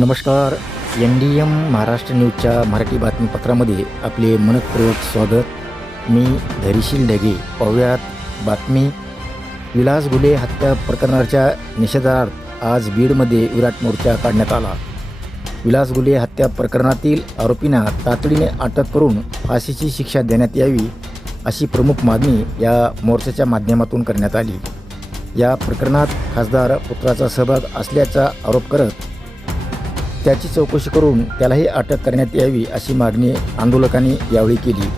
नमस्कार. NDM महाराष्ट्र न्यूजच्या मराठी बातमीपत्रामध्ये आपले मनपूर्वक स्वागत. मी धैर्यशील ढगे. पाहुयात बातमी. विलास गुले हत्या प्रकरणाच्या निषेधार्थ आज बीडमध्ये विराट मोर्चा काढण्यात आला. विलास गुले हत्या प्रकरणातील आरोपींना तातडीने अटक करून फाशीची शिक्षा देण्यात यावी अशी प्रमुख मागणी या मोर्चाच्या माध्यमातून करण्यात आली. या प्रकरणात खासदार पुत्राचा सहभाग असल्याचा आरोप करत त्याची चौकशी करून त्यालाही अटक करण्यात यावी अशी मागणी आंदोलकांनी यावेळी केली.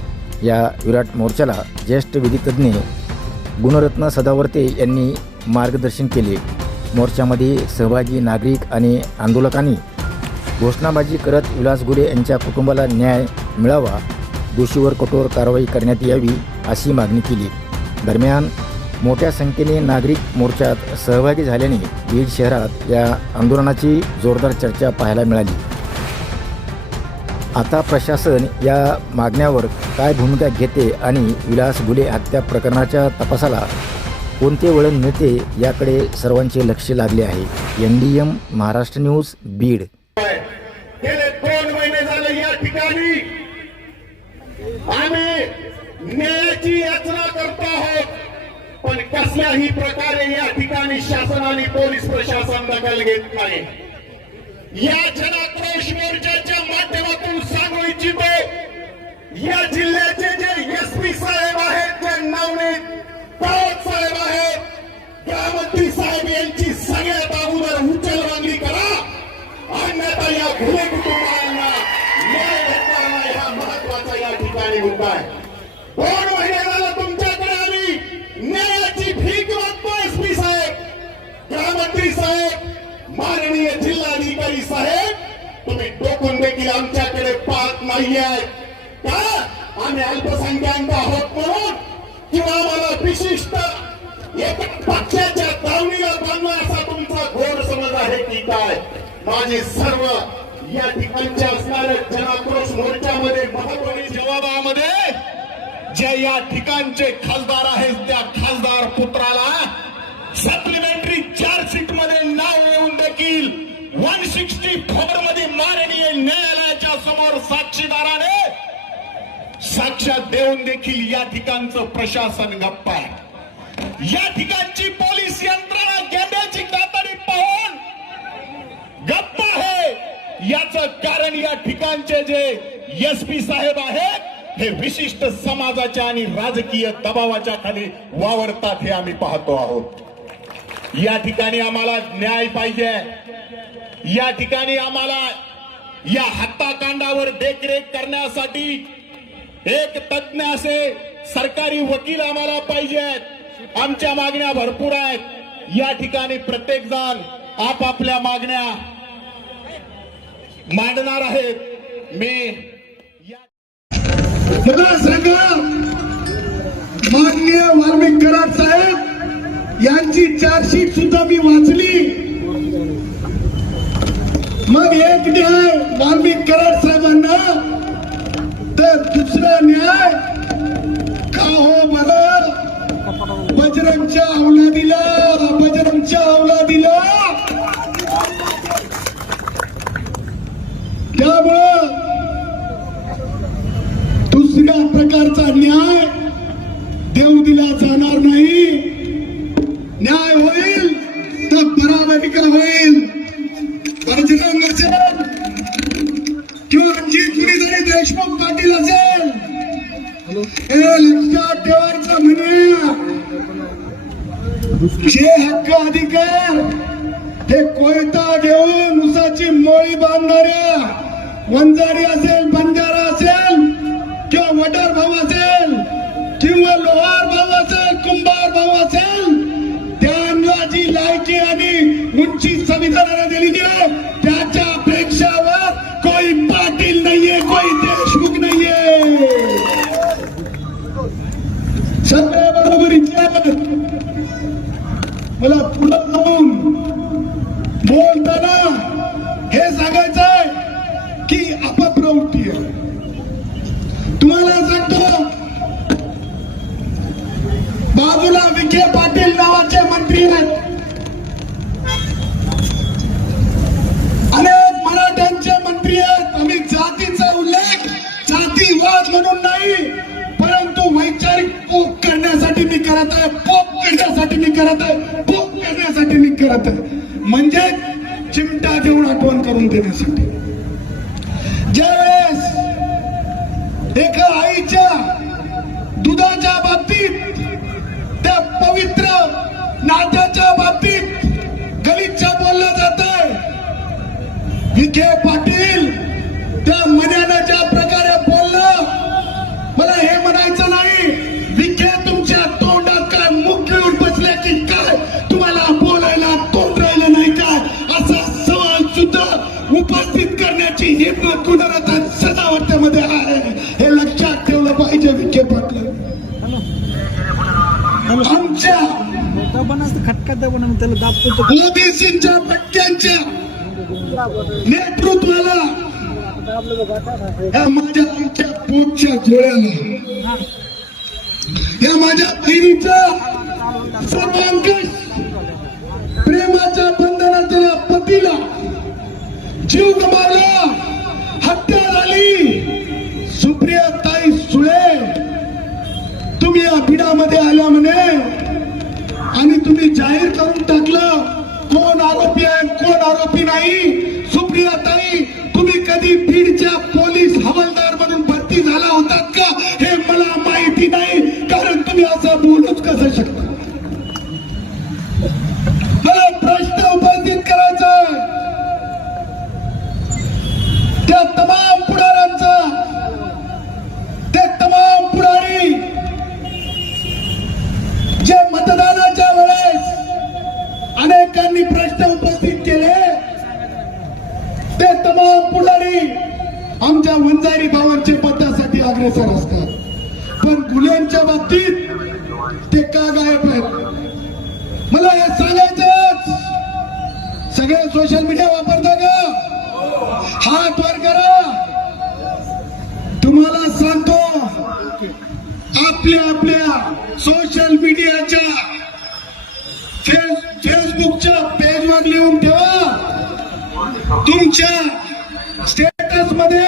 या विराट मोर्चाला ज्येष्ठ विधितज्ञ गुणरत्न सदावर्ते यांनी मार्गदर्शन केले. मोर्चामध्ये सहभागी नागरिक आणि आंदोलकांनी घोषणाबाजी करत विलास गुले यांच्या कुटुंबाला न्याय मिळावा, दोषीवर कठोर कारवाई करण्यात यावी अशी मागणी केली. दरम्यान मोठ्या संख्येने नागरिक मोर्चात सहभागी झाल्याने बीड शहरात या आंदोलनाची जोरदार चर्चा पाहायला मिळाली. आता प्रशासन या मागण्यावर काय भूमिका घेते आणि विलास गुले हत्या प्रकरणाच्या तपासाला कोणते वळण मिळते याकडे सर्वांचे लक्ष लागले आहे. NDM Maharashtra news Beed. गेले 2 महिने झाले या ठिकाणी आम्ही न्यायाची याचना करतो आहोत, पण कसल्याही प्रकारे या ठिकाणी शासन आणि पोलीस प्रशासन दखल घेत नाही. या जनाक्रोश मोर्चाच्या माध्यमातून सांगू इच्छितो, या जिल्ह्याचे जे SP साहेब आहेत, जे नवनीत राऊत साहेब आहेत, गृहमंत्री साहेब यांची सगळ्यात अगोदर उचलबांगडी करा, अन्यथा या घुले कुटुंबांना न्याय भेटणार नाही. हा महत्वाचा या ठिकाणी मुद्दा आहे. 2 महिने झाला तुमच्याकडे आम्ही न्यायाची भीक मागतो. SP साहेब, गृहमंत्री साहेब, माननीय जिल्हाधिकारी साहेब, तुम्ही डोकून देखील आमच्याकडे पाहत नाहीये का? आम्ही अल्पसंख्याक आहोत म्हणून किंवा आम्हाला विशिष्ट एका पक्षाच्या दावणीला बांधला असा तुमचा घोर समज आहे की काय? माझे सर्व या ठिकाणच्या असणाऱ्या जनाक्रोश मोर्चामध्ये महत्वाच्या जवाबामध्ये जे या ठिकाणचे खासदार आहेत, त्या खासदार पुत्राला सप्लिमेंटरी चार्जशीट मध्ये नाव येऊन देखील 164 मध्ये माननीय न्यायालयाच्या समोर साक्षीदाराने साक्षात देऊन देखील या ठिकाणचं प्रशासन गप्प आहे. या ठिकाणची पोलीस यंत्रणा गेंड्याची दातारी पाहून गप्प आहे. याचं कारण या ठिकाणचे जे SP साहेब आहेत हे विशिष्ट समाजाच्या आणि राजकीय दबावाच्या खाली वावरतात हे आम्ही पाहतो आहोत. या ठिकाणी आम्हाला न्याय पाहिजे. या ठिकाणी आम्हाला या हत्याकांडावर देखरेख करण्यासाठी एक तज्ञ असे सरकारी वकील आम्हाला पाहिजेत. आमच्या मागण्या भरपूर आहेत. या ठिकाणी प्रत्येक जण आपापल्या मागण्या मांडणार आहेत. मी मला सांगा, माननीय वाल्मिक कराड साहेब यांची चार्जशीट सुद्धा मी वाचली. मग एक न्याय वाल्मिक कराड साहेबांना, तर दुसरा न्याय का हो मला बजरंगच्या अवलादीला त्यामुळं दुसऱ्या प्रकारचा न्याय देऊ दिला जाणार नाही. न्याय होईल तर बराबरी का होईल. बजरंग असेल किंवा आणखी कुणीतरी देशमुख पाटील असेल, हे लक्षात ठेवायचं म्हणे जे हक्क अधिकार हे कोयता घेऊन उसाची मोळी बांधणाऱ्या वंजारी असेल, बंजारा असेल किंवा वडार भाऊ असेल किंवा लोहार भाऊ असेल, कुंभार भाऊ असेल, त्यांना जी लायकी आणि उंची संविधानाने दिलेली आहे त्याच्या अपेक्षावर कोई पाटील नाहीये, कोई देशमुख नाहीये. सगळ्या बरोबरीच्या मला पुढे जाऊन बोलताना हे सांगायचंय की अपप्रवृत्ती आहे. तुम्हाला सांगतो, बाजूला विखे पाटील नावाचे मंत्री आहेत. अनेक करत आहे, पोक करण्यासाठी मी करत आहे, पोक करण्यासाठी मी करत आहे, म्हणजे चिमटा देऊन आठवण करून देण्यासाठी. ज्यावेळेस एका आईच्या दुधाच्या बाबतीत, त्या पवित्र नात्याच्या बाबतीत गलिच्छ बोललं जात आहे, विखे पाटील त्या मन्यानं ज्या प्रकारे बोललं, मला हे म्हणायचं नाही विखे तुमच्या तोंडात काय मुख घेऊन बसले की काय, तुम्हाला बोलायला तोंड राहिलं नाही काय, असा सवाल सुद्धा उपस्थित करण्याची हिंमत गुणरत्न सदावर्तेमध्ये आहे. हे लक्षात ठेवलं पाहिजे विखे पाटील. आमच्या ओबीसीच्या पट्ट्यांच्या नेतृत्वाला या माझ्या आमच्या पोटच्या जोड्याला, या माझ्या बहिणीच्या सर्वांकष प्रेमाच्या बंधनाच्या पतीला जीव गमावला, हत्या झाली. सुप्रियाताई सुळे तुम्ही या बीडामध्ये आल्या म्हणे आणि तुम्ही जाहीर करून टाकलं कोण आरोपी आहे कोण आरोपी नाही. सुप्रियाताई तुम्ही कधी बीडच्या पोलीस हवालदार म्हणून भरती झाला होतात का हे मला माहिती नाही, कारण तुम्ही असं बोलूच कसं शकता. मला प्रश्न उपस्थित करायचा आहे त्या तमाम पुढाऱ्यांचा, ते तमाम पुढारी जे मतदानाच्या वेळेस अनेकांनी प्रश्न उपस्थित केले, ते तमाम पुढारी आमच्या वंजारी भावांचे पदासाठी अग्रेसर असतात, पण गुन्ह्यांच्या बाबतीत ते का गायब आहेत मला हे सांगायचंच. सगळे सोशल मीडिया वापरता का? हात वर करा. तुम्हाला सांगतो आपल्या सोशल मीडियाच्या फेसबुकच्या पेजवर लिहून ठेवा, तुमच्या स्टेटस मध्ये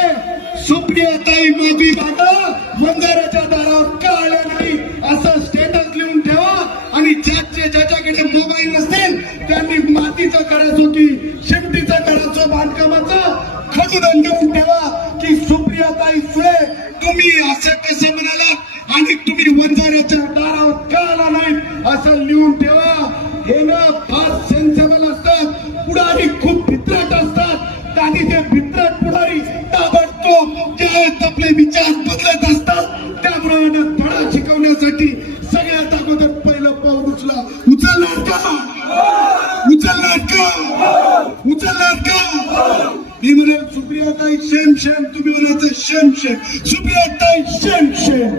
सुप्रियाताई माफी मागा, वंजाऱ्याच्या दारावर का आल्या नाही असं स्टेटस लिहून ठेवा. आणि ज्याच्याकडे मोबाईल नसतील त्यांनी मातीचं करायचो की शेपटीचं करायचो बांधकामाचं खडून लिहून ठेवा की सुप्रियाताई सुळे तुम्ही असं कसं म्हणालात आणि तुम्ही वंजाऱ्याच्या दारावर का आला नाही असं लिहून ठेवा. हे ना फार सेन्सेबल असतात, पुढारी खूप भित्रट असतात आणि ते भित्रट पुढारी ताबडतोब ज्यावेळेस आपले विचार बदलत असतात त्यामुळे धडा शिकवण्यासाठी सगळ्यात अगोदर पहिलं पाऊल उचलणार का? मी म्हणेल सुप्रियाताई शेम शेम, तुम्ही म्हणायचं शेम शेम, सुप्रियाताई शेम शेम.